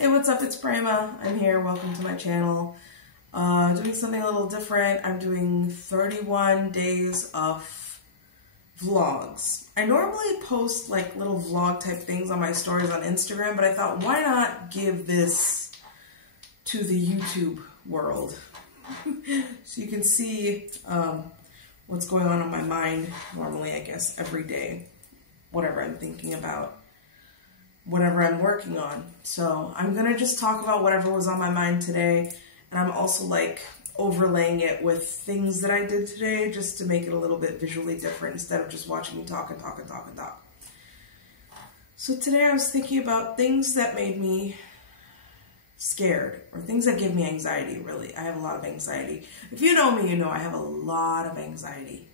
Hey, what's up? It's Prema. I'm here. Welcome to my channel. Doing something a little different. I'm doing 31 days of vlogs. I normally post like little vlog type things on my stories on Instagram, but I thought, why not give this to the YouTube world? So you can see what's going on in my mind normally, I guess, every day. Whatever I'm thinking about. Whatever I'm working on. So I'm gonna just talk about whatever was on my mind today, and I'm also like overlaying it with things that I did today just to make it a little bit visually different instead of just watching me talk and talk and talk and talk. So today I was thinking about things that made me scared, or things that give me anxiety, really. I have a lot of anxiety. If you know me, you know I have a lot of anxiety.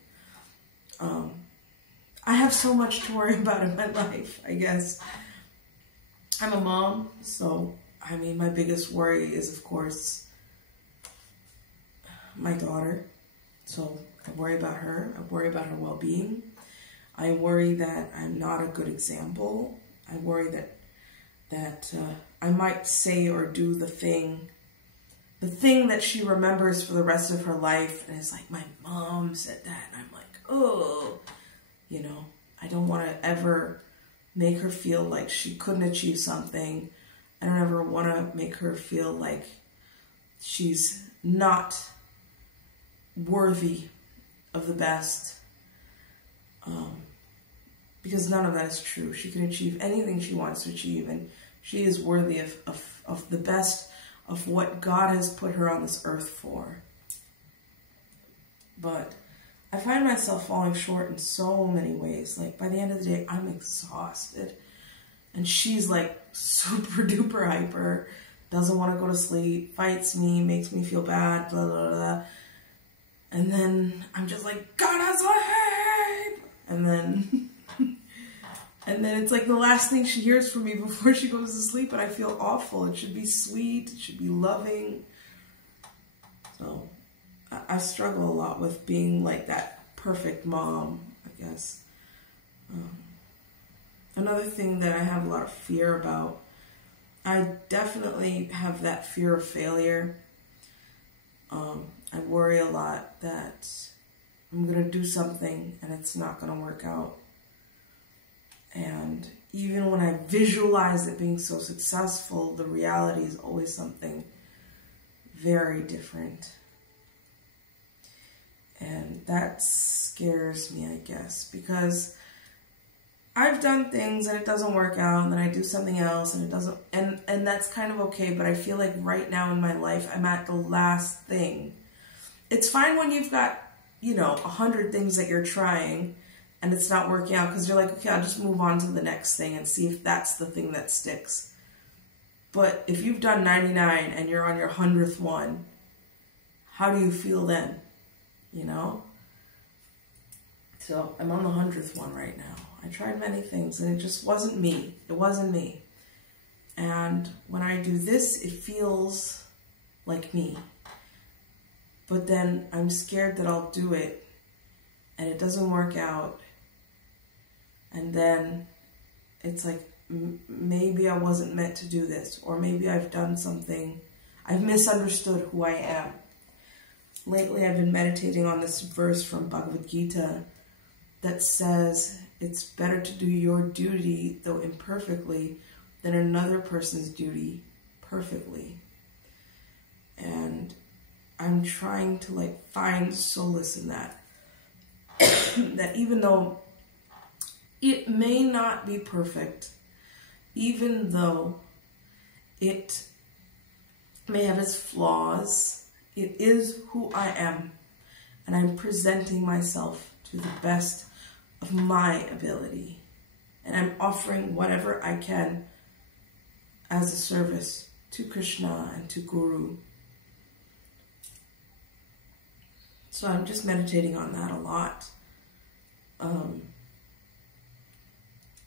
I have so much to worry about in my life, I guess. I'm a mom, so, I mean, my biggest worry is, of course, my daughter. So I worry about her. I worry about her well-being. I worry that I'm not a good example. I worry that I might say or do the thing that she remembers for the rest of her life. And it's like, my mom said that. And I'm like, oh, you know, I don't want to ever make her feel like she couldn't achieve something. I don't ever want to make her feel like she's not worthy of the best. Because none of that is true. She can achieve anything she wants to achieve, and she is worthy of the best of what God has put her on this earth for. But I find myself falling short in so many ways. Like, by the end of the day, I'm exhausted. And she's like super duper hyper, doesn't want to go to sleep, fights me, makes me feel bad, blah, blah, blah. And then I'm just like, God has a sleep! And then it's like the last thing she hears from me before she goes to sleep, and I feel awful. It should be sweet, it should be loving. So I struggle a lot with being like that perfect mom, I guess. Another thing that I have a lot of fear about, I definitely have that fear of failure. I worry a lot that I'm going to do something and it's not going to work out. And even when I visualize it being so successful, the reality is always something very different. And that scares me, I guess, because I've done things and it doesn't work out, and then I do something else and it doesn't, and that's kind of okay, but I feel like right now in my life, I'm at the last thing. It's fine when you've got, 100 things that you're trying and it's not working out, because you're like, okay, I'll just move on to the next thing and see if that's the thing that sticks. But if you've done 99 and you're on your 100th one, how do you feel then? So I'm on the 100th one right now. I tried many things and it just wasn't me. It wasn't me. And when I do this, it feels like me. But then I'm scared that I'll do it and it doesn't work out. And then it's like, maybe I wasn't meant to do this, or maybe I've done something. I've misunderstood who I am. Lately, I've been meditating on this verse from Bhagavad Gita that says, it's better to do your duty, though imperfectly, than another person's duty perfectly. And I'm trying to find solace in that. That even though it may not be perfect, even though it may have its flaws, it is who I am, and I'm presenting myself to the best of my ability, and I'm offering whatever I can as a service to Krishna and to Guru. So I'm just meditating on that a lot.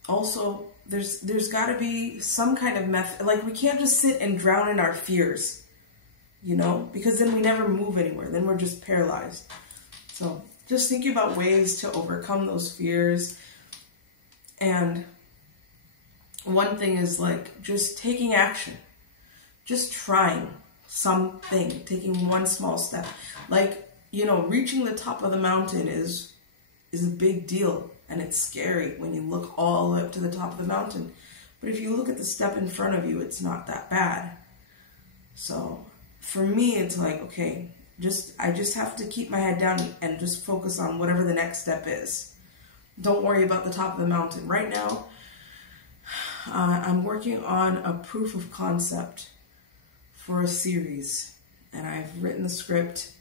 Also, there's got to be some kind of method. Like, we can't just sit and drown in our fears. Because then we never move anywhere. Then we're just paralyzed. So just thinking about ways to overcome those fears. And one thing is just taking action. just trying something, taking one small step. Like, you know, reaching the top of the mountain is a big deal, and it's scary when you look all the way up to the top of the mountain. But if you look at the step in front of you, it's not that bad. So for me, it's like, okay, I just have to keep my head down and just focus on whatever the next step is. Don't worry about the top of the mountain. Right now, I'm working on a proof of concept for a series, and I've written the script,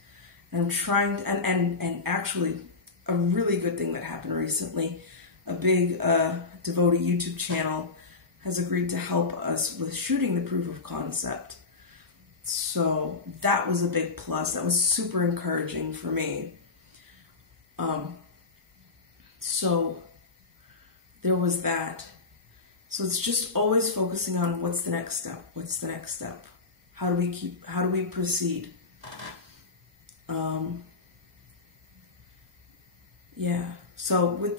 and I'm trying to, and actually a really good thing that happened recently, a big devotee YouTube channel has agreed to help us with shooting the proof of concept. So that was a big plus. That was super encouraging for me. So there was that. So it's just always focusing on what's the next step? What's the next step? How do we proceed? Yeah. So with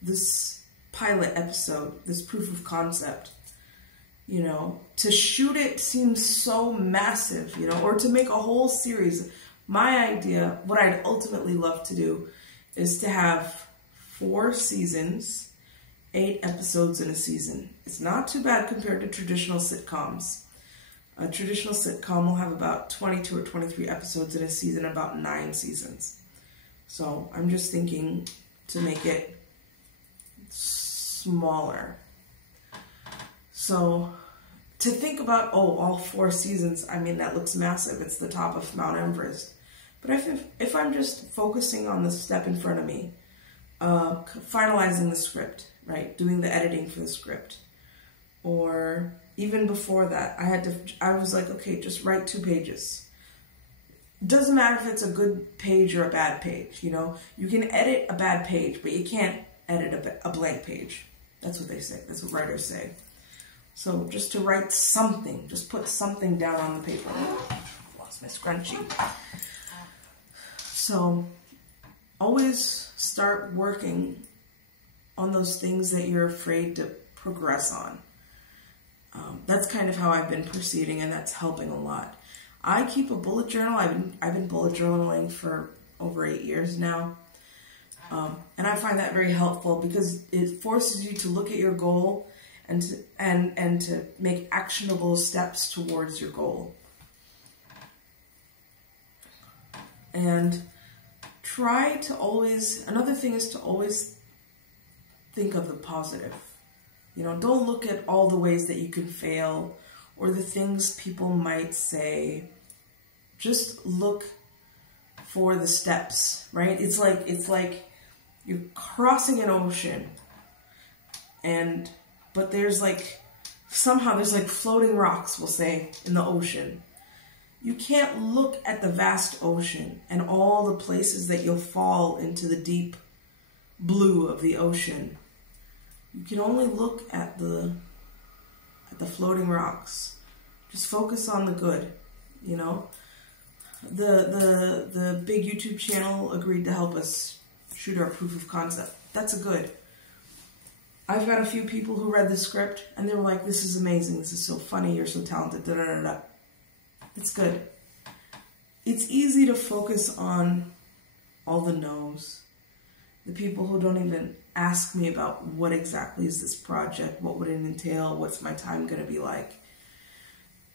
this pilot episode, this proof of concept, you know, to shoot it seems so massive, you know, or to make a whole series. My idea, what I'd ultimately love to do, is to have 4 seasons, 8 episodes in a season. It's not too bad compared to traditional sitcoms. A traditional sitcom will have about 22 or 23 episodes in a season, about 9 seasons. So I'm just thinking to make it smaller. So to think about, all 4 seasons, I mean, that looks massive. It's the top of Mount Everest. But if I'm just focusing on the step in front of me, finalizing the script, right? Doing the editing for the script. Or even before that, I was like, okay, just write 2 pages. Doesn't matter if it's a good page or a bad page, you know? You can edit a bad page, but you can't edit a blank page. That's what they say. That's what writers say. So just to write something, just put something down on the paper. Lost my scrunchie. So always start working on those things that you're afraid to progress on. That's kind of how I've been proceeding, and that's helping a lot. I keep a bullet journal. I've been bullet journaling for over 8 years now. And I find that very helpful because it forces you to look at your goal and to make actionable steps towards your goal. And try to always, another thing is to always think of the positive. You know, don't look at all the ways that you can fail or the things people might say. Just look for the steps, right? It's like you're crossing an ocean, but there's somehow there's floating rocks, we'll say, in the ocean. You can't look at the vast ocean and all the places that you'll fall into the deep blue of the ocean. You can only look at the floating rocks. Just focus on the good, you know. The big YouTube channel agreed to help us shoot our proof of concept. That's a good. I've got a few people who read the script and they were like, "This is amazing. This is so funny. You're so talented." Da da da da. It's good. It's easy to focus on all the no's. The people who don't even ask me about what exactly is this project, what would it entail, what's my time going to be like,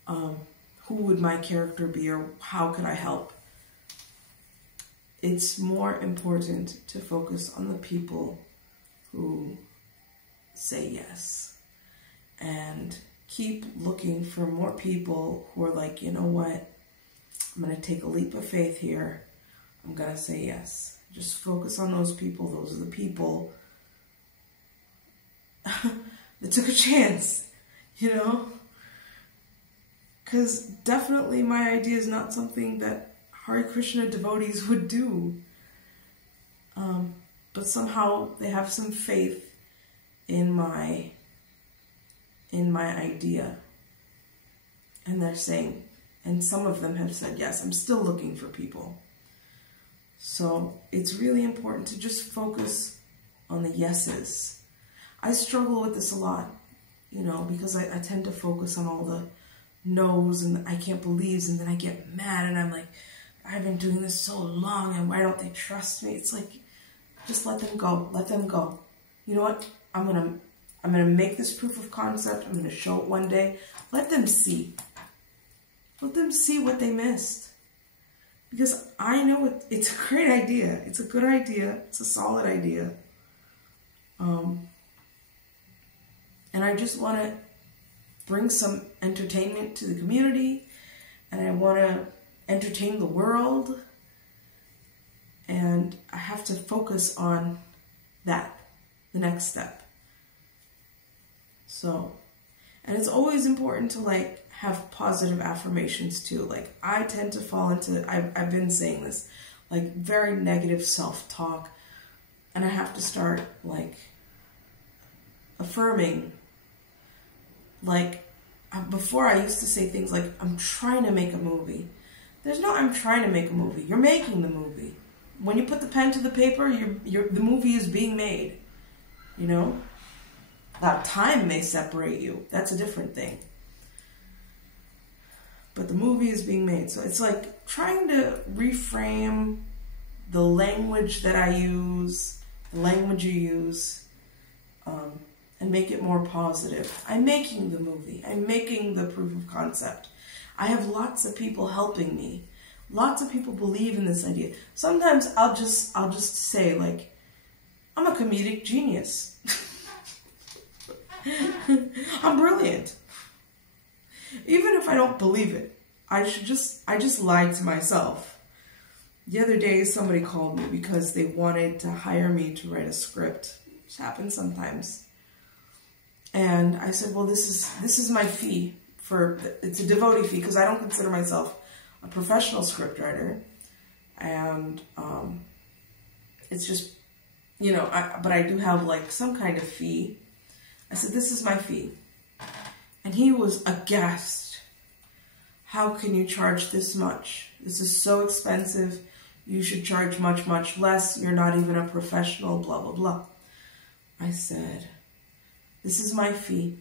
who would my character be, or how could I help. It's more important to focus on the people who say yes and keep looking for more people who are like, you know what, I'm going to take a leap of faith here. I'm going to say yes. Just focus on those people. Those are the people that took a chance, you know? Because definitely my idea is not something that Hare Krishna devotees would do. But somehow they have some faith in my idea. And they're saying, and some of them have said, yes, I'm still looking for people. So it's really important to just focus on the yeses. I struggle with this a lot, you know, because I tend to focus on all knows and I can't believe, and then I get mad and I'm like, I've been doing this so long and why don't they trust me? It's like, just let them go. Let them go. You know what? I'm gonna make this proof of concept. I'm gonna show it one day. Let them see. Let them see what they missed. Because I know it's a great idea. It's a good idea. It's a solid idea. And I just want to bring some entertainment to the community. And I want to entertain the world. And I have to focus on that, the next step. So, and it's always important to like have positive affirmations too. Like I tend to fall into, I've been saying this, like very negative self-talk. And I have to start like affirming. Like before I used to say things like, I'm trying to make a movie. There's no I'm trying to make a movie. You're making the movie. When you put the pen to the paper, the movie is being made. You know? Now time may separate you. That's a different thing. But the movie is being made. So it's like trying to reframe the language that I use, the language you use, and make it more positive. I'm making the movie. I'm making the proof of concept. I have lots of people helping me. Lots of people believe in this idea. Sometimes I'll just say like, I'm a comedic genius. I'm brilliant. Even if I don't believe it, I just lied to myself. The other day, somebody called me because they wanted to hire me to write a script, which happens sometimes. And I said, well, this is my fee it's a devotee fee because I don't consider myself a professional scriptwriter. And it's just, you know, but I do have like some kind of fee. I said, this is my fee. And he was aghast. How can you charge this much? This is so expensive. You should charge much, much less. You're not even a professional, blah, blah, blah. I said, this is my fee.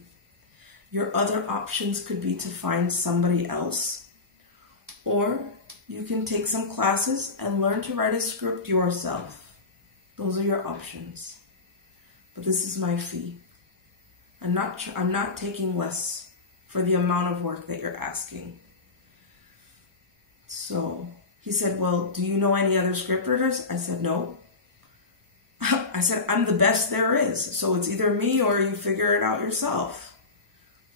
Your other options could be to find somebody else. Or you can take some classes and learn to write a script yourself. Those are your options. But this is my fee. I'm not taking less for the amount of work that you're asking. So he said, well, do you know any other scriptwriters? I said, no. I said, I'm the best there is. So it's either me or you figure it out yourself.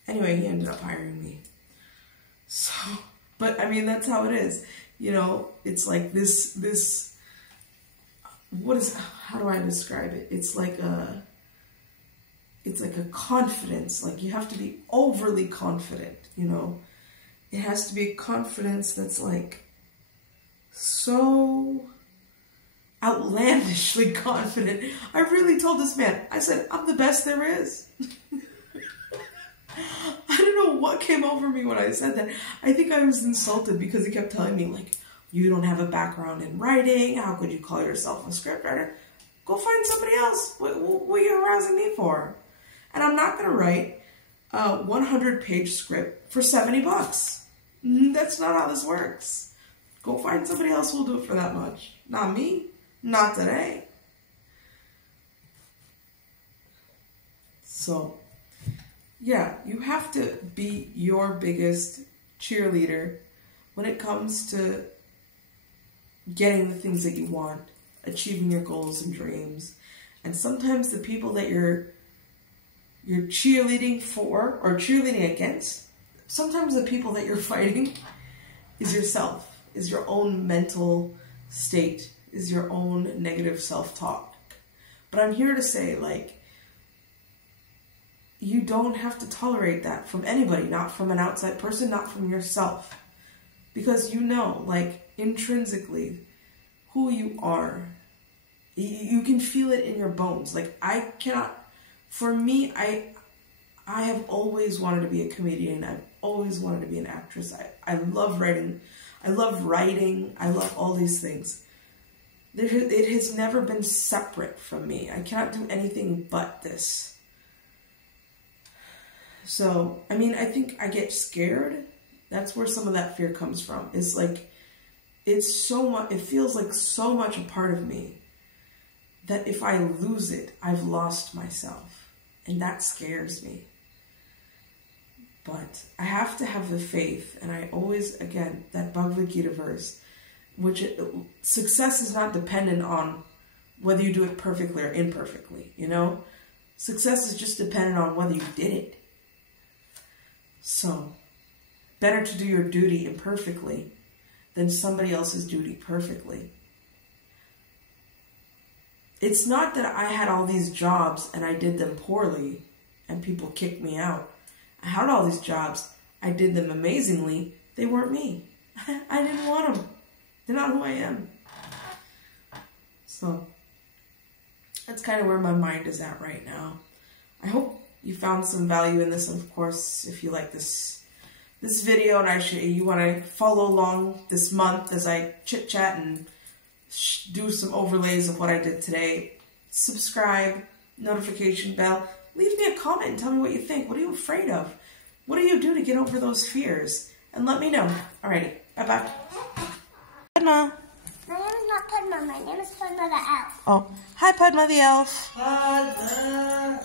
Anyway, he ended up hiring me. So, but I mean, that's how it is. You know, it's like this, how do I describe it? It's like a confidence. Like you have to be overly confident, you know. It has to be a confidence that's like so outlandishly confident. I really told this man, I said, I'm the best there is. I don't know what came over me when I said that. I think I was insulted because he kept telling me like, you don't have a background in writing. How could you call yourself a scriptwriter? Go find somebody else. What are you harassing me for? And I'm not going to write a 100-page script for $70. That's not how this works. Go find somebody else who'll do it for that much. Not me. Not today. So, yeah, you have to be your biggest cheerleader when it comes to getting the things that you want, achieving your goals and dreams. And sometimes the people that you're cheerleading for or cheerleading against, sometimes the people that you're fighting is yourself, is your own mental state, is your own negative self-talk. But I'm here to say, like, you don't have to tolerate that from anybody, not from an outside person, not from yourself. Because you know, like, intrinsically, who you are. You can feel it in your bones. Like, I cannot... For me, I have always wanted to be a comedian. I've always wanted to be an actress. I love writing. I love writing. I love all these things. It has never been separate from me. I cannot do anything but this. So, I mean, I think I get scared That's where some of that fear comes from. It's like, it's so much, it feels like so much a part of me that if I lose it, I've lost myself. And that scares me. But I have to have the faith, and I always, again, that Bhagavad Gita verse, success is not dependent on whether you do it perfectly or imperfectly, you know? Success is just dependent on whether you did it. So, better to do your duty imperfectly than somebody else's duty perfectly. It's not that I had all these jobs and I did them poorly and people kicked me out. I had all these jobs. I did them amazingly. They weren't me. I didn't want them. They're not who I am. So, that's kind of where my mind is at right now. I hope you found some value in this. And of course, if you like this video and you want to follow along this month as I chit-chat and do some overlays of what I did today, subscribe, notification bell, leave me a comment and tell me what you think. What are you afraid of? What do you do to get over those fears? And let me know. Alrighty, bye-bye. Padma. My name is not Padma. My name is Padma the elf. Oh, hi Padma the elf. Padma.